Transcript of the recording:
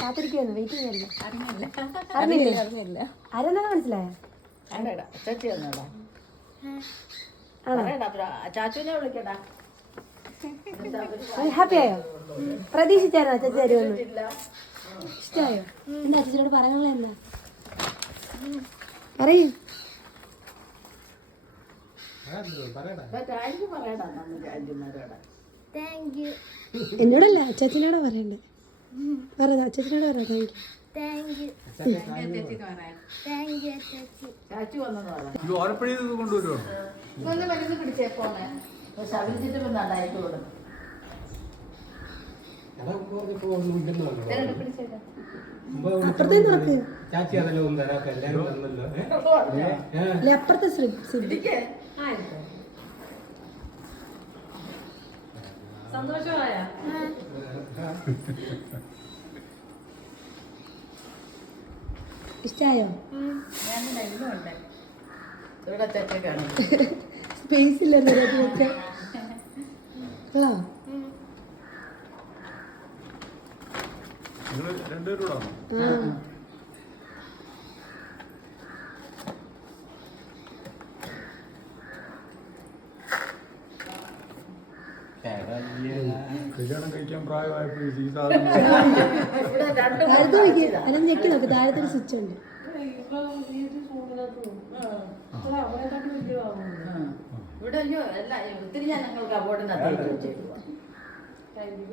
കാത്തിരിക്കുവായിരുന്നു, wait ചെയ്യായിരുന്നു. അറിഞ്ഞില്ല ആരെന്താ മനസ്സിലായോ? ചാച്ചുവിനെ വിളിക്കടാ. ഹാപ്പി ആയോ? പ്രതീക്ഷിച്ചായിരുന്നോ ചേച്ചി തരുമെന്ന്? ഇഷ്ടമായോ? എന്താ ചേച്ചിയോട് പറയാനുള്ള എന്താ പറയൂ. എന്നോടല്ല ചേച്ചിനോടാ പറയണ്ടേ. പറയാ ചേച്ചിനോട് പറയാം. ചാച്ചു വന്നെന്ന് പറയാം. കൊണ്ടുവരുമോ? ഒന്ന് മരുന്ന് പിടിച്ചേപ്പോന്നെ ശബരിച്ചിട്ട് നന്നായിട്ട് കൊടുക്കും. അപ്പുറത്തെ നടക്ക് ചാച്ചി അതെല്ലാം ഒന്ന് തരാം. എല്ലാവരും തന്നല്ലോ. അപ്പുറത്തെ സന്തോഷമായ ഇഷ്ടായോ? ഇവിടെ തെറ്റൊക്കെയാണ്. സ്പേസ് ഇല്ലല്ലോ രണ്ടുപേരോടാണോ? കല്യാണം കഴിക്കാൻ പ്രായമായപ്പോൾ ഈ സാധനം താഴത്ത് നോക്കി അതൊന്ന് ഞെക്കി നോക്ക്. താഴത്തൊരു സ്വിച്ച് ഉണ്ട്. ഇവിടെ ഒത്തിരി ജനങ്ങൾക്ക് അബോർഡിനകത്ത് വെച്ചേക്കുക.